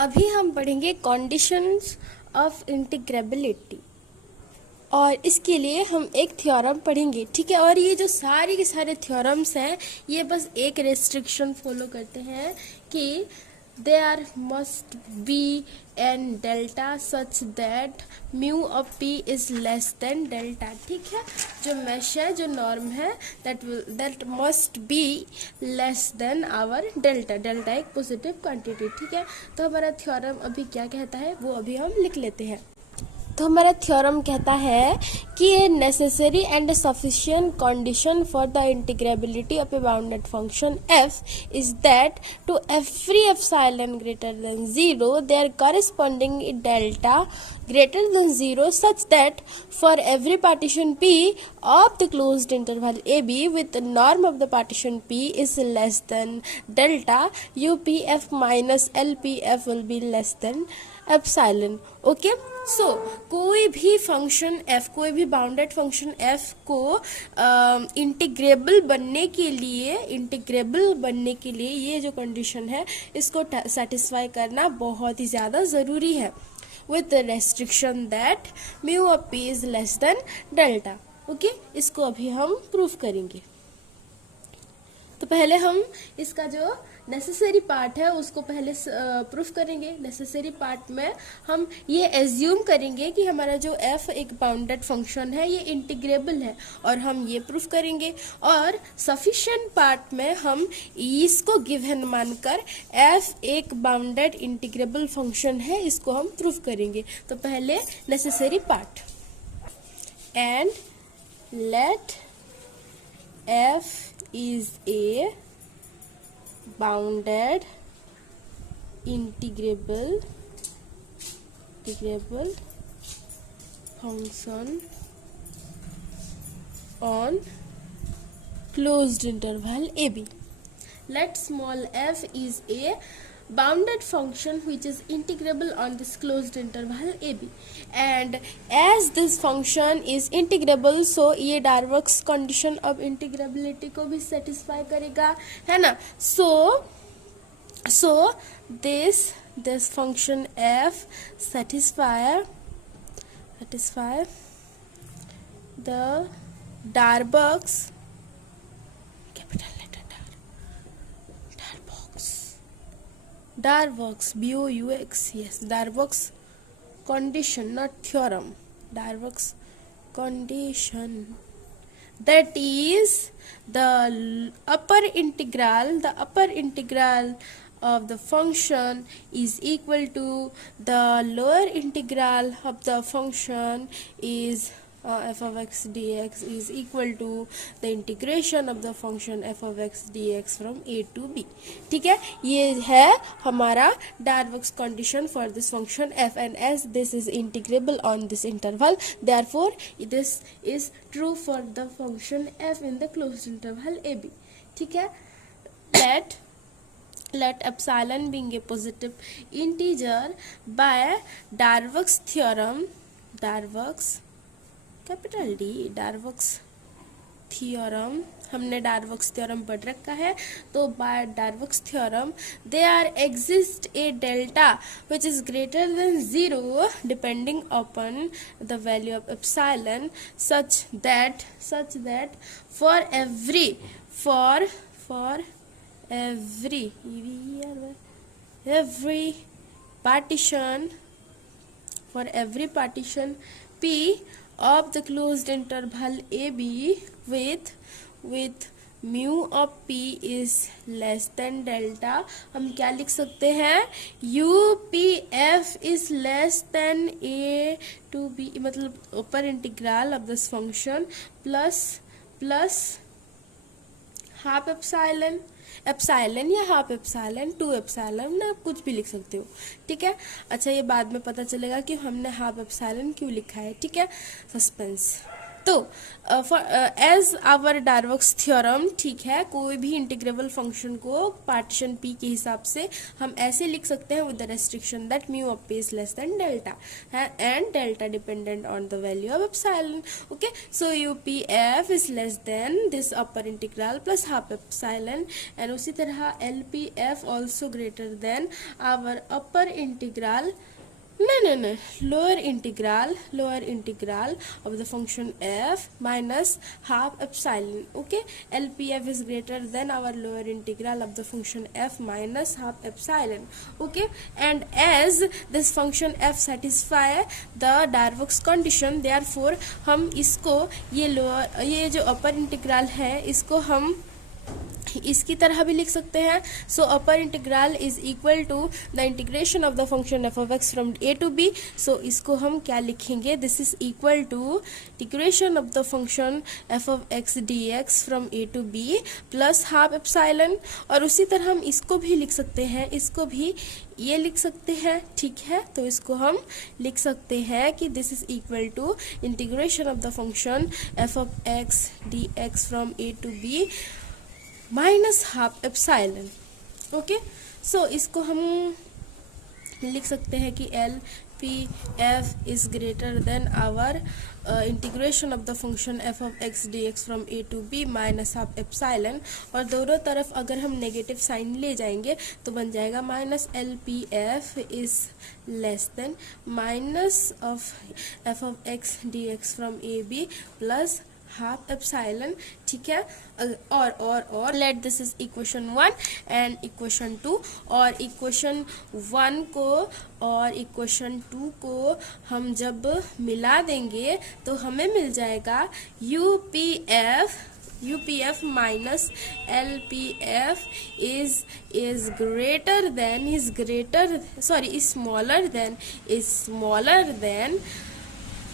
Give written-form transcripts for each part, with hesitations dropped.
अभी हम पढ़ेंगे कंडीशंस ऑफ इंटीग्रेबिलिटी और इसके लिए हम एक थ्योरम पढ़ेंगे, ठीक है। और ये जो सारे के सारे थ्योरम्स हैं ये बस एक रेस्ट्रिक्शन फॉलो करते हैं कि there must be an delta such that mu of P is less than delta, ठीक है। जो मैश है, जो नॉर्म है, that must be less than our delta. Delta एक पॉजिटिव क्वांटिटी, ठीक है। तो हमारा थ्योरम अभी क्या कहता है वो अभी हम लिख लेते हैं। तो हमारा थ्योरम कहता है कि a necessary and sufficient condition for the integrability of a bounded function f is that to every epsilon greater than 0 there corresponding delta greater than 0 such that for every partition P of the closed interval AB with the norm of the partition P is less than delta, UPF minus LPF will be less than epsilon. Okay, so कोई भी function f, कोई भी bounded function f को integrable बनने के लिए ये जो कंडीशन है इसको सेटिस्फाई करना बहुत ही ज़्यादा ज़रूरी है, with the restriction that mu of p is less than delta. Okay, इसको अभी हम प्रूफ करेंगे। तो पहले हम इसका जो नेसेसरी पार्ट है उसको पहले प्रूफ करेंगे। नेसेसरी पार्ट में हम ये एज्यूम करेंगे कि हमारा जो f एक बाउंडेड फंक्शन है ये इंटीग्रेबल है और हम ये प्रूफ करेंगे। और सफिशिएंट पार्ट में हम इसको गिवन मानकर f एक बाउंडेड इंटीग्रेबल फंक्शन है इसको हम प्रूफ करेंगे। तो पहले necessary part, and let f is a bounded integrable function on closed interval AB. Let small f is a bounded function which is integrable on this closed interval AB, and as this function is integrable so ये डार्वर्क्स condition of integrability को भी satisfy करेगा, है ना। so this function f satisfy the Darboux's, capital letter Darboux's BOUX, yes, Darboux's condition, not theorem, Darboux's condition, that is the upper integral of the function is equal to the lower integral of the function is f of x dx is equal to the integration of the function f of x dx from a to b, ठीक है। ये है हमारा Darboux's condition for this function f, and as this is integrable on this interval therefore this is true for the function f in the closed interval ab, ठीक है। let epsilon being a positive integer by Darboux's theorem, Darboux's capital D, Darboux's theorem, हमने Darboux's theorem पढ़ रखा है। तो by Darboux's theorem there exist a delta which is greater than 0 depending upon the value of epsilon such that for every partition P of the closed interval AB with mu of P is less than delta, हम क्या लिख सकते हैं, UPF is less than A to B, मतलब ऊपर integral of this function plus half epsilon या half epsilon, 2 epsilon, ना कुछ भी लिख सकते हो, ठीक है। अच्छा, ये बाद में पता चलेगा कि हमने हाफ एप्सिलॉन क्यों लिखा है, ठीक है। सस्पेंस, तो एज आवर डार्वक्स थ्योरम, ठीक है, कोई भी इंटीग्रेबल फंक्शन को पार्टीशन पी के हिसाब से हम ऐसे लिख सकते हैं with the restriction that mu of P is less than delta and delta dependent on the value of epsilon. Okay, so U P F is less than this upper integral plus half epsilon, and उसी तरह L P F also greater than our upper integral, no, lower integral of the function f minus half epsilon. Okay, LPF is greater than our lower integral of the function f minus half epsilon. Okay, and as this function f satisfy the Darboux condition, therefore हम इसको ये जो upper integral है इसको हम इसकी तरह भी लिख सकते हैं. So upper integral is equal to the integration of the function F of X from A to B. So इसको हम क्या लिखेंगे, this is equal to integration of the function F of x D x from A to B plus half epsilon. और उसी तरह हम इसको भी लिख सकते हैं, इसको भी ये लिख सकते हैं, ठीक है. तो इसको हम लिख सकते हैं कि this is equal to integration of the function F of x D x from A to b minus half epsilon. Okay, so इसको हम लिख सकते हैं कि L P F is greater than our integration of the function F of x D x from A to b minus half epsilon. और दोनों तरफ अगर हम नेगेटिव साइन ले जाएंगे तो बन जाएगा minus L P F is less than minus of F of x D x from A B plus half epsilon. ठीक है, और let this is equation 1 and equation 2. और इक्वेशन 1 को और इक्वेशन 2 को हम जब मिला देंगे तो हमें मिल जाएगा UPF minus LPF is smaller than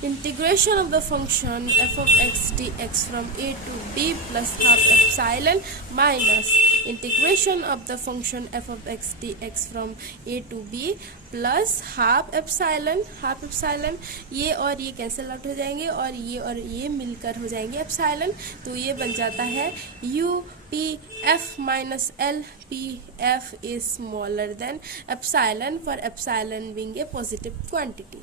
integration of the function f of x dx from a to b plus half epsilon minus integration of the function f of x dx from a to b plus half epsilon. ये और ये cancel out हो जाएंगे और ये मिलकर हो जाएंगे एप्सिलॉन. तो ये बन जाता है UPF minus LPF is smaller than epsilon for epsilon being a positive quantity.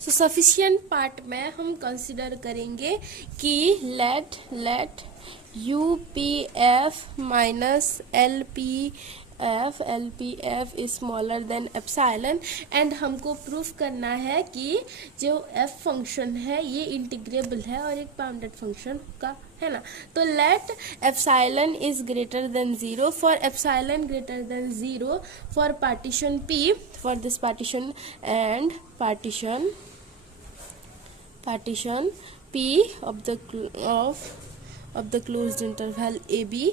So sufficient part में हम कंसिडर करेंगे कि let UPF minus LPF is smaller than epsilon. And हमको प्रूफ करना है कि जो f फंक्शन है ये इंटीग्रेबल है और एक बाउंडेड फंक्शन का है ना. तो let epsilon is greater than 0 for epsilon greater than 0 for partition P, for this partition and partition P of the closed interval AB.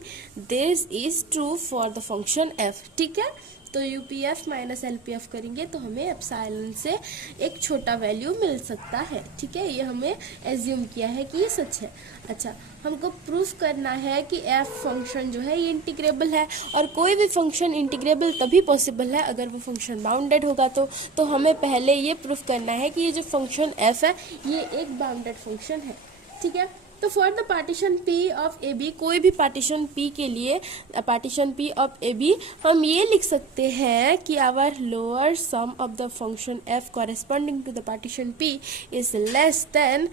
This is true for the function f. ठीक है, तो UPF minus LPF करेंगे तो हमें epsilon से एक छोटा value मिल सकता है. ठीक है, ये हमें एज्यूम किया है कि ये सच है. अच्छा, हमको प्रूफ करना है कि f फंक्शन जो है ये इंटीग्रेबल है. और कोई भी फंक्शन इंटीग्रेबल तभी पॉसिबल है अगर वो फंक्शन बाउंडेड होगा. तो हमें पहले ये प्रूफ करना है कि ये जो फंक्शन f है ये एक बाउंडेड फंक्शन है. ठीक है, तो for the partition P of A B, कोई भी पार्टीशन P के लिए partition P of A B हम ये लिख सकते हैं कि our lower sum of the function f corresponding to the partition P is less than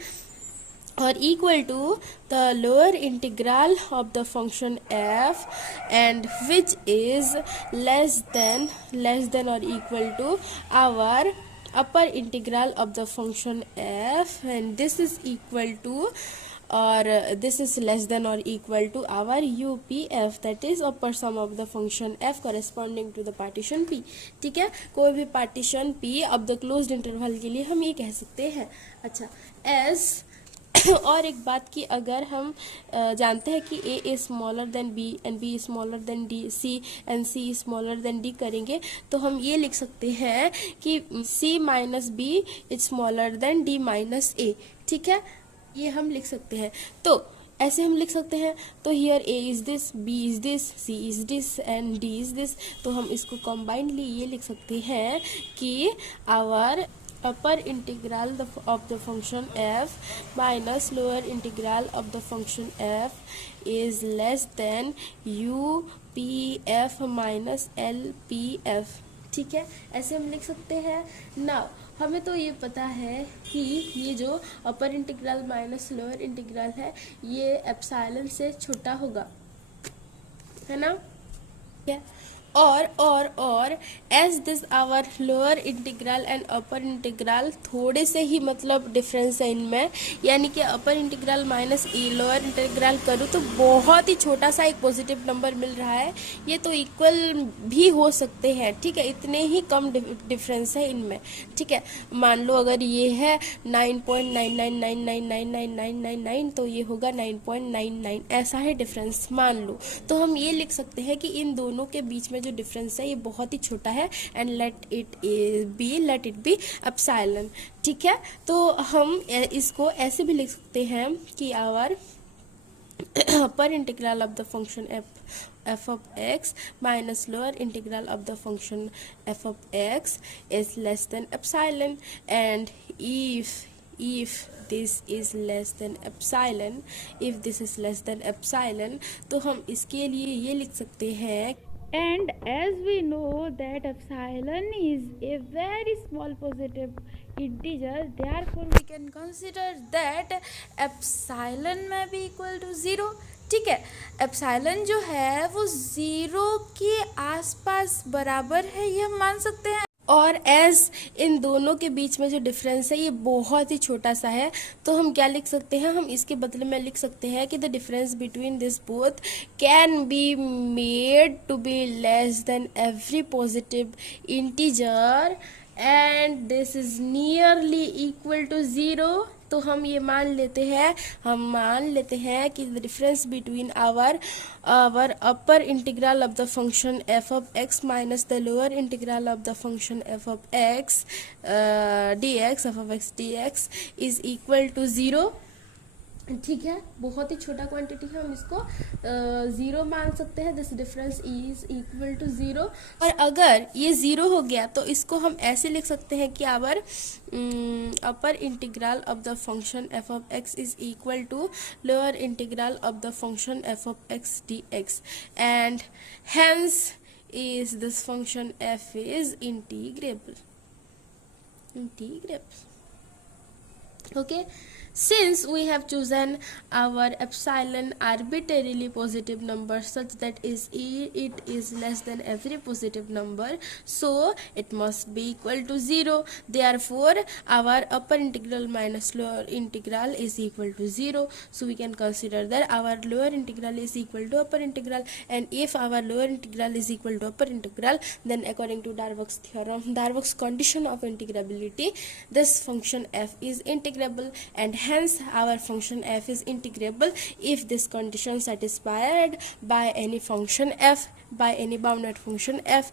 or equal to the lower integral of the function f, and which is less than or equal to our upper integral of the function f, and this is equal to or this is less than or equal to our UPF, that is upper sum of the function f corresponding to the partition P. ठीक है, कोई भी partition P अब the closed interval के लिए हम ये कह सकते हैं. अच्छा, as और एक बात की, अगर हम जानते हैं कि A is smaller then B and B is smaller then D, C and C is smaller then D करेंगे तो हम ये लिख सकते हैं कि C minus B is smaller then D minus A. ठीक है, ये हम लिख सकते हैं. तो ऐसे हम लिख सकते हैं. तो here A is this, B is this, C is this and D is this. तो हम इसको कॉम्बाइंडली ये लिख सकते हैं कि our upper integral of the function f minus lower integral of the function f is less than u p f minus l p f। ठीक है, ऐसे हम लिख सकते हैं ना। हमें तो ये पता है कि ये जो upper integral minus lower integral है ये एप्सिलॉन से छोटा होगा, है ना। और as this our lower integral and upper integral थोड़े से ही मतलब डिफरेंस है इनमें, यानी कि upper integral minus lower integral करूँ तो बहुत ही छोटा सा एक पॉजिटिव नंबर मिल रहा है। ये तो इक्वल भी हो सकते हैं, ठीक है, इतने ही कम डिफरेंस है इनमें। ठीक है, मान लो अगर ये है 9.99999999 तो ये होगा 9.99, ऐसा है डिफरेंस मान लो। तो हम ये लिख सकते हैं कि इन दोनों के बीच में जो डिफरेंस है ये बहुत ही छोटा है and let it be epsilon. ठीक है, तो हम इसको ऐसे भी लिख सकते हैं कि our upper integral of the function f of x minus lower integral of the function f of x is less than epsilon, and if this is less than epsilon, तो हम इसके लिए ये लिख सकते हैं, and as we know that epsilon is a very small positive integer, therefore we can consider that epsilon may be equal to 0। ठीक है, एप्सिलॉन जो है वो 0 के आसपास बराबर है, ये हम मान सकते हैं। और एज इन दोनों के बीच में जो डिफरेंस है ये बहुत ही छोटा सा है, तो हम क्या लिख सकते हैं, हम इसके बदले में लिख सकते हैं कि the difference between this both can be made to be less than every positive integer and this is nearly equal to 0। तो हम ये मान लेते हैं कि the difference between our upper integral of the function f of x minus the lower integral of the function f of x dx is equal to 0। ठीक है, बहुत ही छोटा क्वांटिटी है, हम इसको 0 मान सकते हैं। This difference is equal to 0। और अगर ये 0 हो गया तो इसको हम ऐसे लिख सकते हैं कि our upper integral of the function f of x is equal to lower integral of the function f of x dx, and hence is this function f is integrable. Okay, since we have chosen our epsilon arbitrarily positive number such that it is less than every positive number, so it must be equal to 0. Therefore our upper integral minus lower integral is equal to 0. So we can consider that our lower integral is equal to upper integral, and if our lower integral is equal to upper integral, then according to Darboux theorem, Darboux condition of integrability, this function f is integrable, and hence our function f is integrable if this condition satisfied by any function f, by any bounded function f,